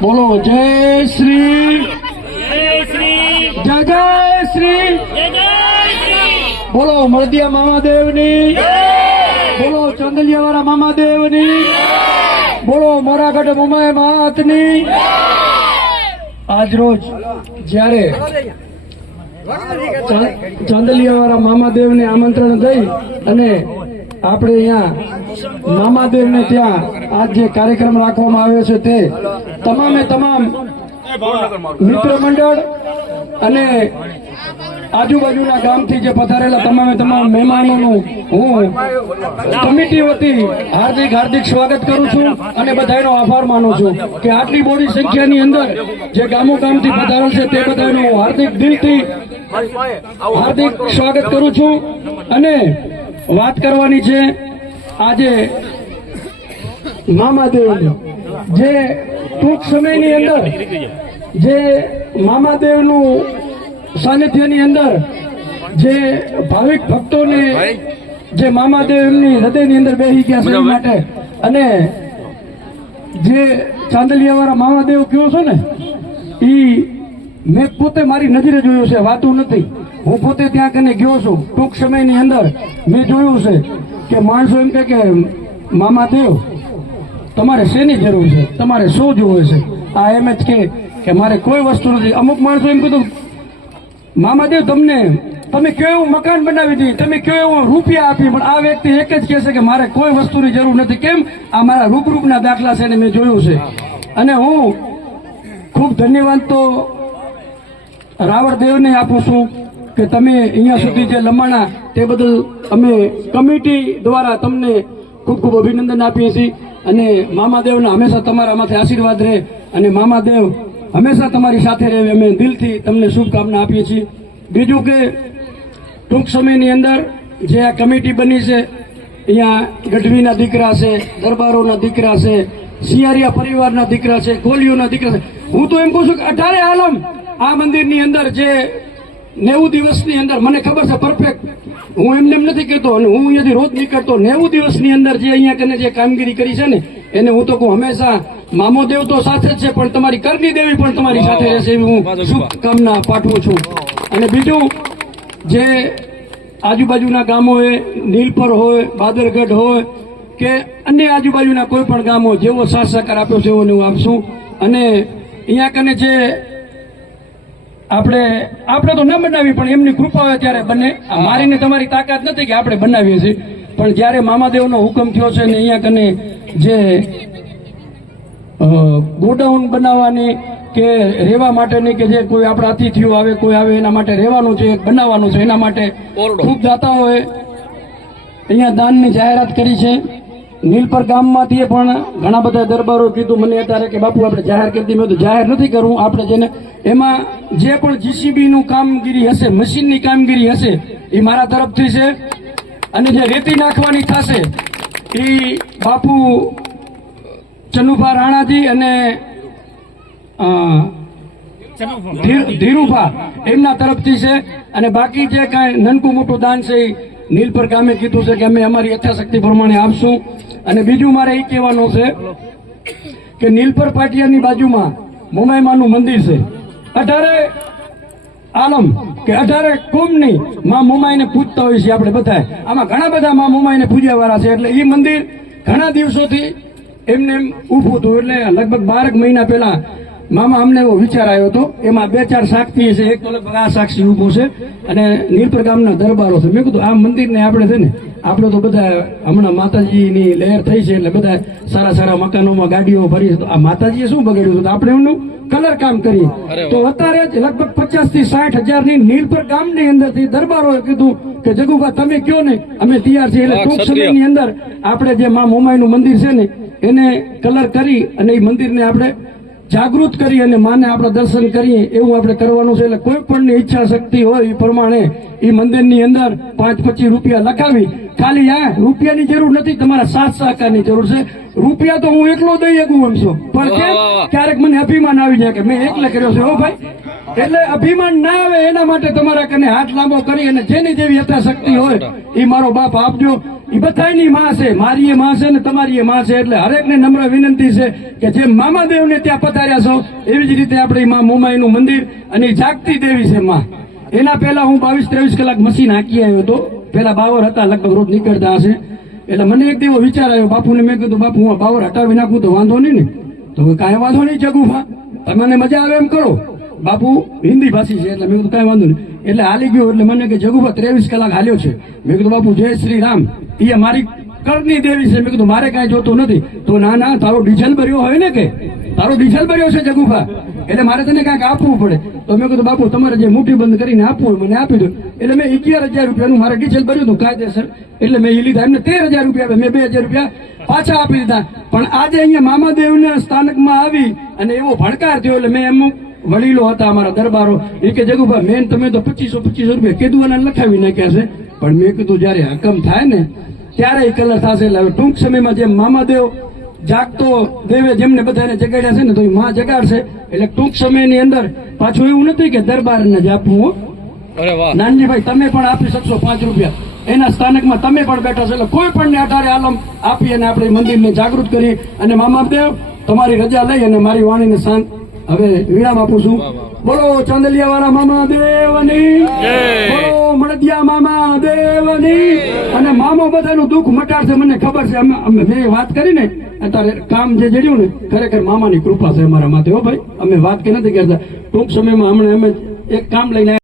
બોલો જય શ્રી જય શ્રી જય શ્રી બોલો મળદિયા મામાદેવની બોલો ચંદલિયાવાળા મામાદેવની બોલો મોરાગઢ મુમાય માતની આજ રોજ જ્યારે ચાંદલિયાવાળા મામાદેવને આમંત્રણ દઈ અને આપણે અહીંયા મામાદેવને ત્યાં આજ જે કાર્યક્રમ રાખવામાં આવ્યો છે તે તમામે તમામ મિત્ર મંડળ અને આજુબાજુના ગામથી જે પધારેલા તમામે તમામ મહેમાનોનું હું કમિટી વતી હાર્દિક હાર્દિક સ્વાગત કરું છું અને બધાનો આભાર માનું છું કે આટલી મોટી સંખ્યાની અંદર જે ગામો ગામથી પધારેલ છે તે બધાનું હાર્દિક દિલથી હાર્દિક સ્વાગત કરું છું અને વાત કરવાની છે. આજે મામાદેવની. જે ટૂંક સમયની અંદર જે મામાદેવનું સાનિધ્યની અંદર જે ભાવિક ભક્તોને જે મામાદેવની હૃદયની અંદર બેસી ગયા છે માટે. અને જે ચાંદલિયાવાળા મામાદેવ કયો છો ને એ મેં પોતે મારી નજરે જોયો છે વાતું નથી. હું પોતે ત્યાં કને ગયો છું. ટૂંક સમયની અંદર મેં જોયું છે કે માણસો એમ કે કે મામાદેવ તમારે શેની જરૂર છે? તમારે શું જોવે છે? આ એમ જ કે કે, મારે કોઈ વસ્તુ નથી. અમુક માણસો એમ કીધું મામાદેવ તમને, તમે કયો એવું મકાન બનાવી દીધી? તમે કયો એવું રૂપિયા આપી? પણ આ વ્યક્તિ એક જ કહેશે કે, મારે કોઈ વસ્તુની જરૂર નથી. કેમ? આ મારા રૂપરૂપના દાખલા છે ને મેં જોયું છે. અને હું ખૂબ ધન્યવાદ તો રાવળદેવને આપું છું. કે તમે અહીંયા સુધી જે લંબાણા તે બદલ અમે કમિટી દ્વારા તમને ખૂબ ખૂબ અભિનંદન આપીએ છીએ. અને મામાદેવના હંમેશા તમારા માથે આશીર્વાદ રહે અને મામાદેવ હંમેશા તમારી સાથે રહે અમે દિલથી તમને શુભકામના આપીએ છીએ. બીજું કે ટૂંક સમયની અંદર જે આ કમિટી બની છે, અહીંયા ગઢવીના દીકરા છે, દરબારોના દીકરા છે સિયારિયા પરિવારના દીકરા છે કોલિયોના દીકરા છે. હું તો એમ કહું છું કે અઢારે આલમ આ મંદિરની અંદર જે નેવું દિવસની અંદર મને ખબર છે પરફેક્ટ હું એમને એમ નથી કહેતો અને હું અહીંયાથી રોજ નીકળતો. નેવું દિવસની અંદર જે અહીંયા કને જે કામગીરી કરી છે ને એને હું તો કહું હંમેશા મામો દેવ તો સાથે જ છે પણ તમારી કરની દેવી પણ તમારી સાથે રહેશે એવી હું શુભકામના પાઠવું છું. અને બીજું જે આજુબાજુના ગામો હોય નીલપર હોય બાદરગઢ હોય કે અન્ય આજુબાજુના કોઈ પણ ગામો જેવો સાથ સહકાર આપ્યો છે એવો હું આપશું અને અહીંયા કને જે આપણે આપણે તો ન બનાવી પણ એમની કૃપા હોય ત્યારે બને. આ મારીને તમારી તાકાત નથી કે આપણે બનાવીએ છીએ. પણ જ્યારે મામાદેવનો હુકમ થયો છે ને અહીંયા કને જે ગોડાઉન બનાવવાની કે રહેવા માટેની કે જે કોઈ આપણા અતિથિઓ આવે કોઈ આવે એના માટે રહેવાનું છે બનાવવાનું છે એના માટે ખૂબ દાતાઓએ અહીંયા દાનની જાહેરાત કરી છે. નીલપર ગામમાંથી પણ ઘણા બધા દરબારો કીધું મને અત્યારે કે બાપુ આપણે જાહેર કરી દીધું. મેં જાહેર નથી કરવું આપણે જેને એમાં જે પણ જીસીબીનું કામગીરી હશે મશીનની કામગીરી હશે એ મારા તરફથી છે. અને જે રેતી નાખવાની થશે એ બાપુ ચનુભા રાણાજી અને ધીર- ધીરુભા એમના તરફથી છે. અને બાકી જે કાંઈ નનકું મોટું દાન છે એ નીલપર ગામે કીધું છે કે અમે અમારી યથાશક્તિ પ્રમાણે આપશું. અને બીજું મારે એ કહેવાનું છે કે નીલપર પાટિયાની બાજુમાં મોમાયમાનું મંદિર છે. અઢારે આલમ કે અઢારે કોમની માં મોમાઈને પૂજતા હોય છે આપણે બધા આમાં ઘણા બધા માં મોમાઈને પૂજ્યા વાળા છે એટલે એ મંદિર ઘણા દિવસોથી એમને એમ ઊભું હતું. એટલે લગભગ બારક મહિના પહેલા મામા અમને એવો વિચાર આવ્યો હતો એમાં બે ચાર સાક્ષી છે એક તો લગભગ આ સાક્ષી ઊભો છે અને ગામના દરબારો છે. મેં કીધું આ મંદિરને આપણે છે ને આપણે તો બધા હમણાં માતાજીની લહેર થઈ છે એટલે બધા સારા સારા મકાનોમાં ગાડીઓ ભરી છે. તો આ માતાજીએ શું બગાડ્યું હતું? આપણે એમનું કલર કામ કરીએ. તો અત્યારે જ લગભગ પચાસથી સાઠ હજારની નીલપર ગામની અંદરથી દરબારોએ કીધું કે જગુભા તમે કયો ને? અમે તૈયાર છીએ. એટલે ટૂંક સમયની અંદર આપણે જે માં મોમાઈનું મંદિર છે ને એને કલર કરી અને એ મંદિરને આપણે જાગૃત કરી અને માને આપણે દર્શન કરીએ એવું આપણે કરવાનું છે. એટલે કોઈ પણ ઈચ્છા શક્તિ હોય એ પ્રમાણે એ મંદિરની અંદર પાંચ પચીસ રૂપિયા લખાવી. ખાલી આ રૂપિયાની જરૂર નથી તમારા સાથ સહકારની જરૂર છે. રૂપિયા તો હું એકલો દઈ શકું એમ છું. પણ કેમ? ક્યારેક મને અભિમાન આવી જાય કે મેં એકલે કર્યો છે. હો ભાઈ. એટલે અભિમાન ના આવે એના માટે તમારા કને હાથ લાંબો કરી અને જેની જેવી યથાશક્તિ હોય એ મારો બાપ આપજો. એ બધાની માં છે, મારી એ માં છે ને તમારી એ માં છે એટલે હરેકને નમ્ર વિનંતી છે કે જે મામાદેવને ત્યાં પધાર્યા છો, એવી જ રીતે આપણે માં મોમાઈનું મંદિર અને જાગતી દેવી છે માં. એના પહેલા હું બાવીસ ત્રેવીસ કલાક મશીન હાંકી આવ્યો હતો. પેલા બાવર હતા, લગભગ રોજ નીકળતા હશે. એટલે મને એક એવો વિચાર આવ્યો, બાપુને મેં કીધું, બાપુ, હું બાવર હટાવી નાખું તો વાંધો નહીં ને. તો કાંઈ વાંધો નહીં જગુફા તમને મજા આવે એમ કરો. બાપુ, હિન્દી ભાષી છે એટલે મેં કીધું, કાંઈ વાંધો નહીં. એટલે હાલી ગયો, એટલે મને કે, જગુભા, ત્રેવીસ કલાક હાલ્યો છે. મેં કીધું, બાપુ, જય શ્રી રામ. એ મારી કરની દેવી છે. મેં કીધું, મારે કાંઈ જોતું નથી. તો ના ના, તારો ડીઝલ ભર્યો હોય ને કે? તારો ડીઝલ ભર્યો છે જગુભા એટલે મારે તને કાંઈક આપવું પડે. તો મેં કીધું, બાપુ, તમારે જે મુઠ્ઠી બંધ કરીને આપવું મને આપી દો. એટલે મેં અગિયાર હજાર રૂપિયાનું મારે ડીઝલ ભર્યું હતું, કાયદેસર. એટલે મેં એ લીધા. એમને તેર હજાર રૂપિયા. મેં બે હજાર રૂપિયા પાછા આપી દીધા. પણ આજે અહીંયા મામાદેવના સ્થાનકમાં આવી અને એવો ભણકાર થયો. એટલે મેં એમ વડીલો હતા અમારા દરબારો. એ કે જગુભાઈ મેન તમે તો પચીસો પચીસો રૂપિયા કીધું અને લખાવી નાખ્યા છે. પણ મેં કીધું જયારે હકમ થાય ને ત્યારે એ કલર થશે. એટલે હવે ટૂંક સમયમાં જેમ મામાદેવ જાગતો દેવે જેમને બધાને જગાડ્યા છે ને તો એ માં જગાડશે. એટલે ટૂંક સમયની અંદર પાછું એવું નથી કે દરબારને જ આપવું. નાનજીભાઈ તમે પણ આપી શકશો પાંચ રૂપિયા. એના સ્થાનકમાં તમે પણ બેઠા છો. એટલે કોઈ પણ ને અઢારે આલમ આપી અને આપણે મંદિરને જાગૃત કરી અને મામાદેવ તમારી રજા લઈ અને મારી વાણીને શાંત હવે વિરામ આપું છું. બોલો ચાંદલિયા વાળા મામા દેવની. બોલો મળદિયા મામા દેવની. અને મામો બધાનું દુઃખ મટાડશે મને ખબર છે. અમે અમે મેં વાત કરી ને અત્યારે કામ જે જડ્યું ને ખરેખર મામાની કૃપા છે અમારા માથે હો ભાઈ અમે વાત કરી નથી કરતા. ટૂંક સમયમાં હમણાં અમે એક કામ લઈને